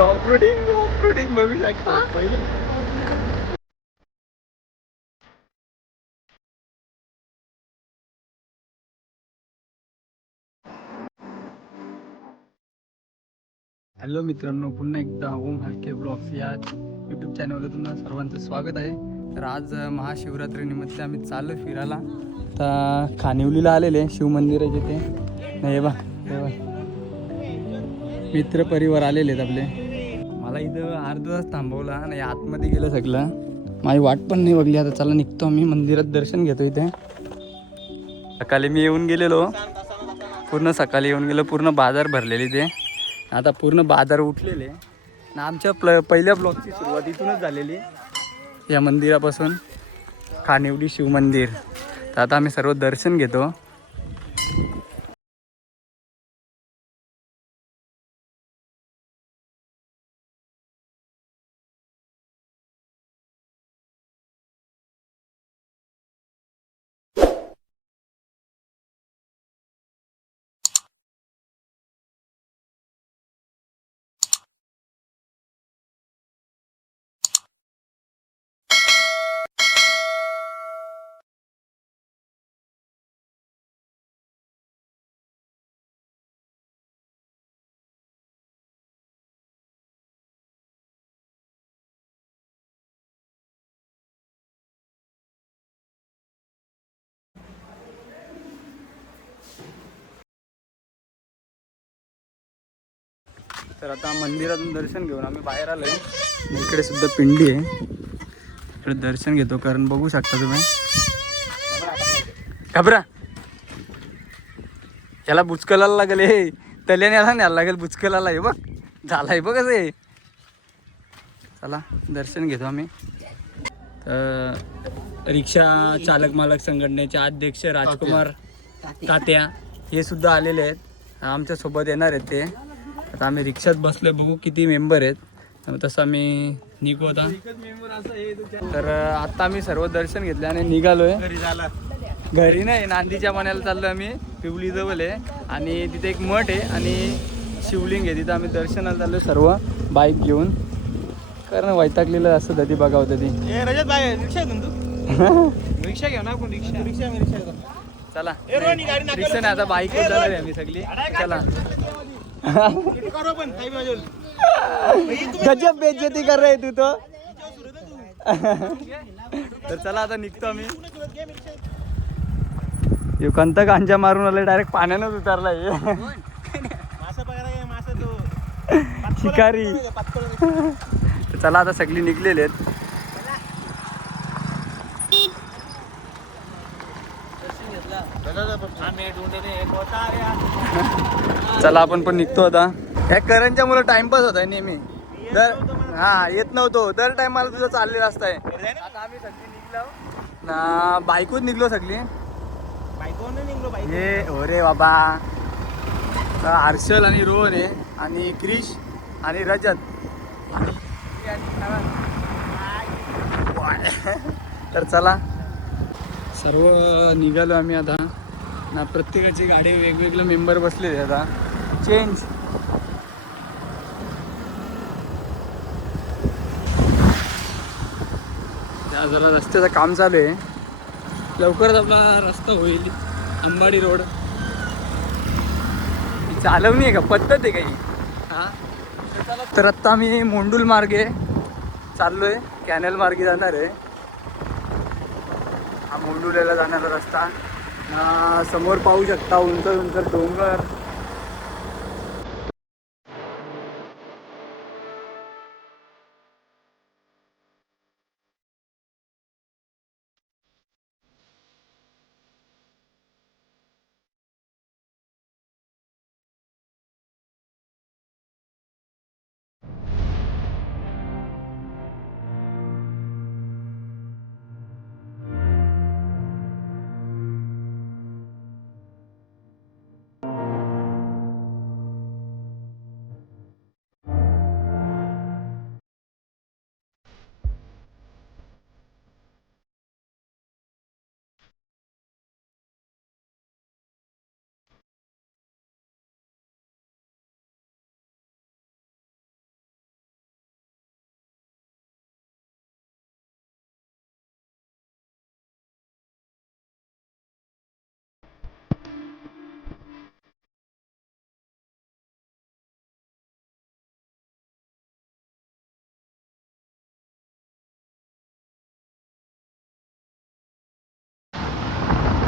Off roading बघू शकता पहिले. हॅलो मित्रांनो, पुन्हा एकदा ओम हलके ब्लॉग्स या यूट्यूब चॅनलवर तुम्हाला सर्वांचं स्वागत आहे. तर आज महाशिवरात्रीनिमित्त आम्ही चाललो फिरायला. आता खानिवलीला आलेले शिवमंदिर आहे तिथे. नाही बा मित्र परिवार आलेले आहेत आपले. मला इथं अर्धा तास थांबवला आणि आतमध्ये गेलं सगळं. माझी वाट पण नाही बघली. आता चला निघतो आम्ही मंदिरात, दर्शन घेतो. इथे सकाळी मी येऊन गेलेलो, पूर्ण सकाळी येऊन गेलो, पूर्ण बाजार भरलेली ते. आता पूर्ण बाजार उठलेले ना. आमच्या पहिल्या ब्लॉगची सुरुवात इथूनच झालेली, या मंदिरापासून, खानिवली शिवमंदिर. तर आता आम्ही सर्व दर्शन घेतो. तर आता मंदिरातून दर्शन घेऊन आम्ही बाहेर आलो आहे. इकडे सुद्धा पिंडी आहे, इकडे दर्शन घेतो. कारण बघू शकता तुम्ही, घाबरा याला बुचकलाला लागेल. हे तल्याने याला न्यायला लागेल बुचकलाला. हे बघ झाला, हे बघ कसं आहे. चला दर्शन घेतो आम्ही. तर रिक्षा चालक मालक संघटनेचे अध्यक्ष राजकुमार तात्या हे सुद्धा आलेले आहेत, आमच्यासोबत येणार आहेत ते. आता आम्ही रिक्षात बसलोय, बघू किती मेंबर आहेत. तसं आम्ही निघू आता. तर आता आम्ही सर्व दर्शन घेतले आणि निघालोय घरी. नाही, नांदीच्या पाण्याला चाललो आम्ही, पिवली जवळ आहे. आणि तिथे एक मठ आहे आणि शिवलिंग आहे, तिथं आम्ही दर्शनाला चाललो सर्व बाईक घेऊन. कारण वैतागलेलं असं कधी बघा होतं ती. रिक्षा घेऊन तू रिक्षा घेऊ ना. कोण रिक्षा चला, रिक्षा नाही आता बाईक जाणार आहे आम्ही सगळी. चला गजब बेइज्जती कर रहे तू तो. तर चला आता निघतो आम्ही. कोणता गांजा मारून आला, डायरेक्ट पाण्यानंच उतरलाय शिकारी. चला आता सगळी निघलेले आहेत. चला आपण पण निघतो आता. ह्या करंजच्या मुलं टाइमपास होत आहे नेहमी. येत नव्हतो दर टाइमाला तुझं चाललेला असताय. आता आम्ही सगळी निघलो ना, बाईकून निघलो सगळी. हे हो रे बाबा, हर्षल आणि रोहन आहे आणि क्रिश आणि रजत तर चला सर्व निघालो आम्ही आता ना. प्रत्येकाची गाडी वेगवेगळे मेंबर बसलेले आता. चेंज त्या जरा रस्त्याचं काम चालू आहे, लवकरच आपला रस्ता होईल. अंबाडी रोड चालवणी आहे का, पद्धत आहे काही. हां, तर आत्ता आम्ही मोंडूल मार्गे चाललो आहे, कॅनल मार्गे जाणार आहे. हा मोंडुल्याला जाणारा रस्ता. समोर पाहू शकता उंच उंच डोंगर.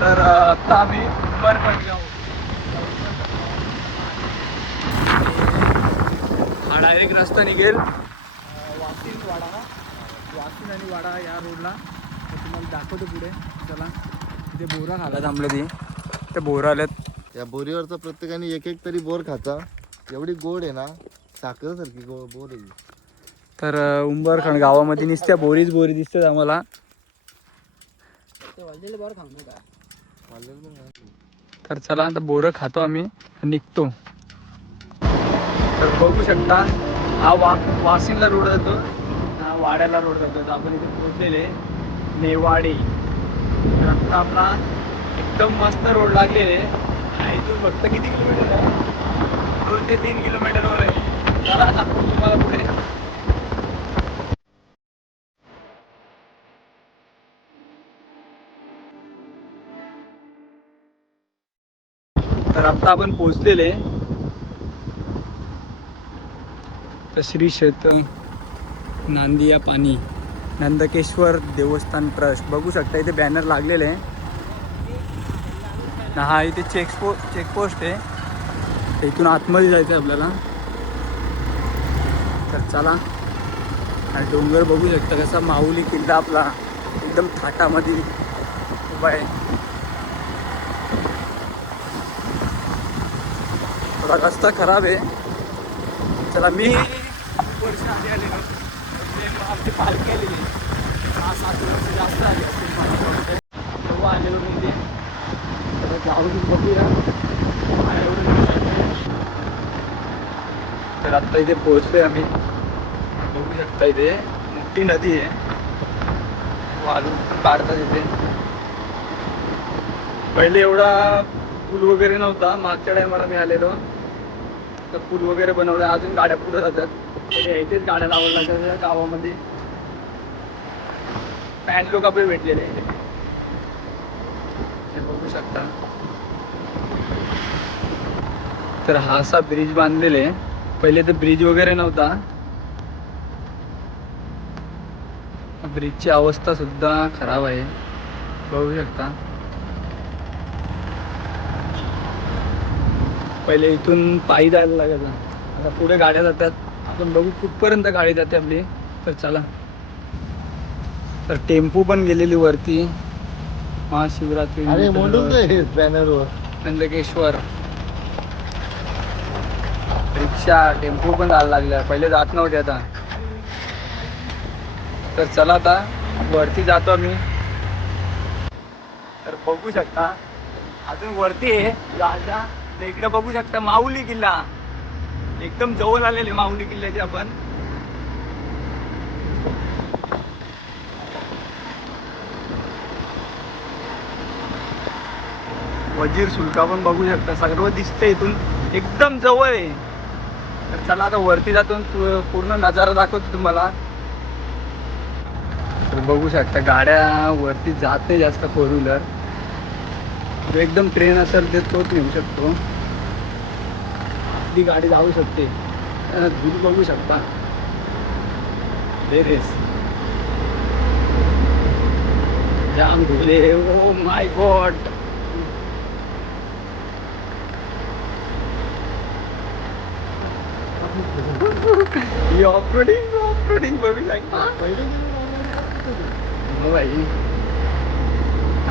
तर आता आम्ही उंबरकंड जाऊ. हा डायरेक्ट रस्ता निघेल वासिन वाडा, वासिन आणि वाडा या रोडला. तर तुम्हाला दाखवतो पुढे. चला तिथे बोरा खायला थांबलं ती, ते बोरं आल्यात. या बोरीवरचा प्रत्येकाने एक एक तरी बोर खाचा. एवढी गोड आहे ना, साखरेसारखी गोड बोर आहे. तर उंबरखंड गावामध्ये नुसत्या बोरीच बोरी दिसतात आम्हाला. तर चला आता बोरं खातो आम्ही, निघतो. तर बघू शकता हा वासिनला रोड जातो, हा वाड्याला रोड जातो. तर आपण इथे पोहोचलेले नेवाडी. तर आता आपला एकदम मस्त रोड लागलेले. इथून फक्त किती किलोमीटर आहे? 2 ते 3 किलोमीटरवर आहे. चला सांगतो तुम्हाला पुढे. तर आता आपण पोहोचलेले तर श्री क्षेत्र नांदिया पाणी नंदकेश्वर देवस्थान ट्रस्ट. बघू शकता इथे बॅनर लागलेले आहे. हा इथे चेकपोस्ट आहे. इथून आतमध्ये जायचं आहे आपल्याला. तर चला. हा डोंगर बघू शकता कसा माऊली किल्ला आपला एकदम थाटामध्ये उभा आहे. थोडा रस्ता खराब आहे. चला मी खूप वर्ष आधी आलेलो, आमची पालखी आलेली 6-7 वर्ष जास्त आली असते तेव्हा आलेलो मी इथे. तर जाऊन बघूया. तर आत्ता इथे पोहोचलोय आम्ही. बघू शकता इथे मोठी नदी आहे, वाळू पण काढतात इथे. पहिले एवढा पूल वगैरे नव्हता. मागच्या टायमाला मी आलेलो तर पूल वगैरे बनवलं. अजून गाड्या पुढे जातात. इथेच गाड्या लावायला लागतात गावामध्ये. फॅन लोक आपले भेटलेले हे बघू शकता. तर हा असा ब्रिज बांधलेले. पहिले तर ब्रिज वगैरे नव्हता. ब्रिजची अवस्था सुद्धा खराब आहे, बघू शकता. पहिले इथून पायी जायला लागायचं. आता पुढे गाड्या जातात. आपण बघू कुठपर्यंत गाडी जाते आपली. तर चला. तर टेम्पो पण गेलेली वरती. महाशिवरात्री बॅनरवर नंदकेश्वर. रिक्षा टेम्पो पण जायला लागल्या. पहिले जात नव्हते आता. तर चला आता वरती जातो आम्ही. तर बघू शकता अजून वरती आहे जायचा. इकडे बघू शकता माऊली किल्ला. एकदम जवळ आलेले माऊली किल्ल्याचे आपण. वजीर सुलका पण बघू शकता. सर्व दिसते इथून एकदम जवळ आहे. तर चला आता वरती जातो, पूर्ण नजारा दाखवतो तुम्हाला. तर बघू शकता गाड्या वरती जात नाही जास्त फोर व्हीलर. जो एकदम ट्रेन असेल ते तोच नेऊ शकतो. आपली गाडी जाऊ शकते. धूल बघू शकता. रेस जाम धुले. Oh my God. ऑफरोडिंग बघू शकता. हो भाई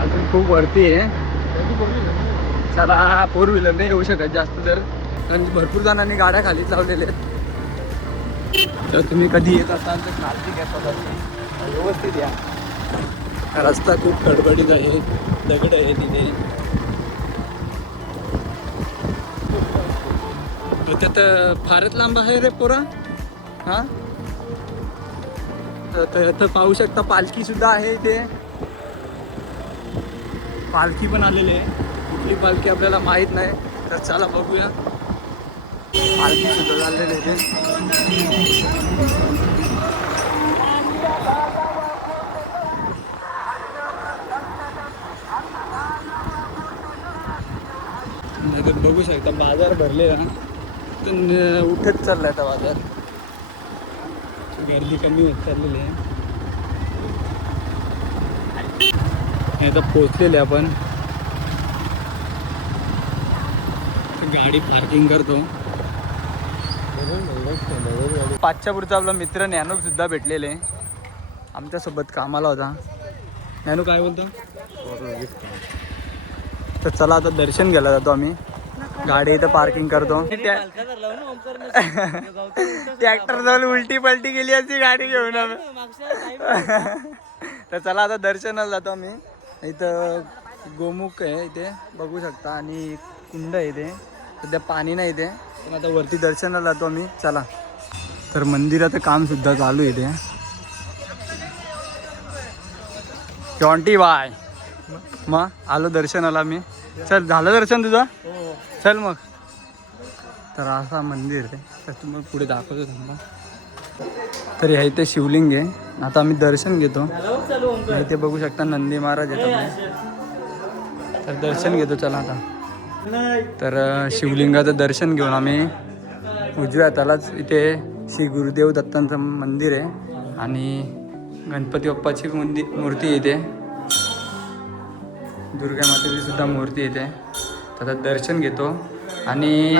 अजून खूप वरती आहे. चला फोर व्हीलर नाही येऊ शकत जास्त तर, कारण भरपूर जणांनी गाड्या खालीच लावलेल्या आहेत. तर तुम्ही कधी येत असाल तर काळजी घ्या स्वतःची, व्यवस्थित या. रस्ता खूप खडबडीत आहे, दगड आहे तिथे. त्यात फारच लांब आहे रे पोरा. हा तर पाहू शकता पालखी सुद्धा आहे इथे. पालखी पण आलेली आहे. कुठली पालखी आपल्याला माहित नाही. तर चला बघूया. पालखी सुद्धा झालेली आहे इथे. बघू शकता बाजार भरलेला तर उठत चाललाय आता बाजार. गर्दी कमी होत चाललेली आहे. आता पोचलेले आपण. गाडी पार्किंग करतो. 5च्या पुढचा आपला मित्र नॅनो सुद्धा भेटलेले आमच्यासोबत कामाला होता. नॅनो काय बोलतो? तर चला आता दर्शन घ्यायला जातो आम्ही. गाडी इथं पार्किंग करतो. ट्रॅक्टर जाऊन उलटी पलटी गेली असती गाडी घेऊन आम्ही. तर चला आता दर्शनाला जातो आम्ही. इथं गोमुख आहे इथे बघू शकता आणि कुंड आहे इथे. सध्या पाणी नाही इथे पण आता वरती दर्शनाला जातो आम्ही. चला तर मंदिराचं काम सुद्धा चालू आहे इथे. जॉन्टी बाय मग आलो दर्शनाला मी. चल झालं दर्शन तुझं? चल मग. तर असा मंदिर आहे तर तुम्हाला पुढे दाखवतो थांबा. तर ह्या इथे शिवलिंग आहे. आता आम्ही दर्शन घेतो. इथे बघू शकता नंदी महाराज आहेत आपले. तर दर्शन घेतो चला आता. तर शिवलिंगाचं दर्शन घेऊन आम्ही उजव्या हातालाच इथे श्री गुरुदेव दत्तांचं मंदिर आहे आणि गणपती बाप्पाची मूर्ती इथे. दुर्गा मातेची सुद्धा मूर्ती इथे. आता दर्शन घेतो आणि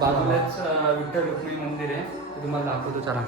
बाजूलाच विठ्ठल रुक्मिणी मंदिर आहे ते तुम्हाला दाखवतो चला.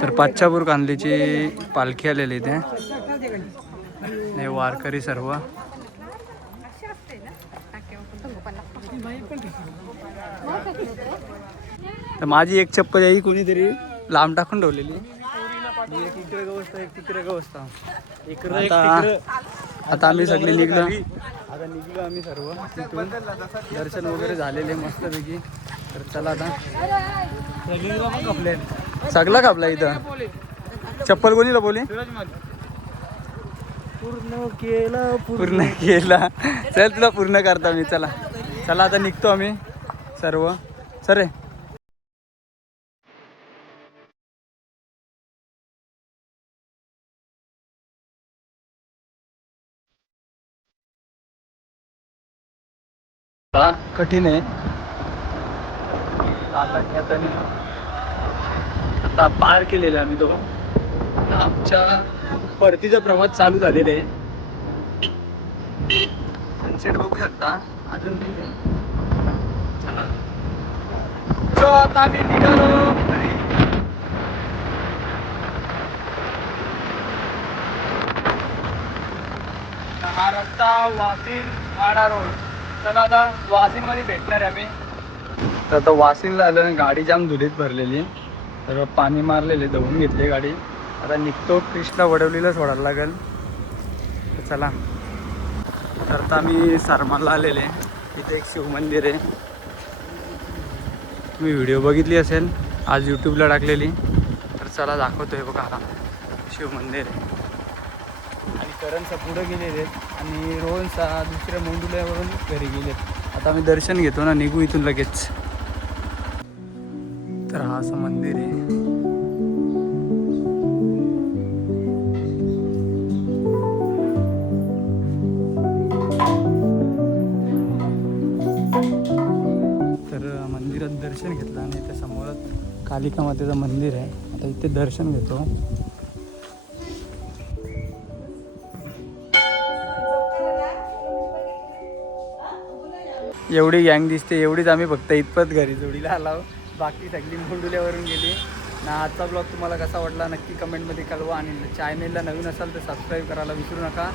तर पाच्छापूर कांदलीची पालखी आलेली इथे. हे वारकरी सर्व. तर माझी एक चप्पल याही कोणीतरी लांब टाकून ठेवलेली. एक इकडे गवसता एक तिकडे गवसता. आता आम्ही सगळे निघलो. आता निघलो आम्ही सर्व तिथून. दर्शन वगैरे झालेले मस्तपैकी. तर चला आता सगळं कापला इथं. चप्पल कोणी लपवली? पूर्ण केला. चल तुला पूर्ण करता मी. चला चला आता निघतो आम्ही सर्व. सर कठीण आहे. आता पार केलेला आम्ही तो. आमच्या परतीचा प्रवास चालू झालेला आहे. सनसेट बघू शकता अजून. आता आम्ही निघालो. हा रस्ता वाशिम वाडा रोड. चला आता वाशिम मध्ये भेटणार आहे आम्ही. तर आता वाशिमला आलं. गाडी जाम धुलीत भरलेली. तर पाणी मारलेले धुवून घेतली गाडी. आता निघतो. कृष्णा वडवलीला सोडायला लागेल. तर चला. तर आता आम्ही सरमाला आलेले. इथे एक शिवमंदिर आहे. तुम्ही व्हिडिओ बघितली असेल आज यूट्यूबला टाकलेली. तर चला दाखवतोय बघा हा शिवमंदिर आहे. आणि करणचा पुढं गेलेले आणि रोहनचा दुसऱ्या मोंडुल्यावरून घरी गेलेत. आता आम्ही दर्शन घेतो ना निघू इथून लगेच. तर हा असं मंदिर आहे. तर मंदिरात दर्शन घेतलं आणि इथे समोरच कालिका मातेचं मंदिर आहे. आता इथे दर्शन घेतो. एवढी गँग दिसते. एवढीच आम्ही फक्त इतपत घरी जोडीला आलो. बाकी सगळी मोंडुल्यावरून गेली ना. आजचा ब्लॉग तुम्हाला कसा वाटला नक्की कमेंटमध्ये कळवा. आणि चॅनेलला नवीन असाल तर सबस्क्राईब करायला विसरू नका.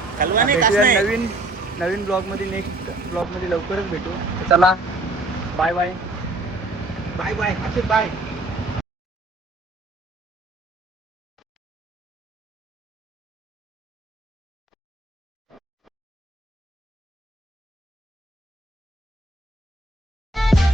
नवीन ब्लॉगमध्ये नेक्स्ट ब्लॉगमध्ये लवकरच भेटू. चला bye bye. Bye bye. Bye.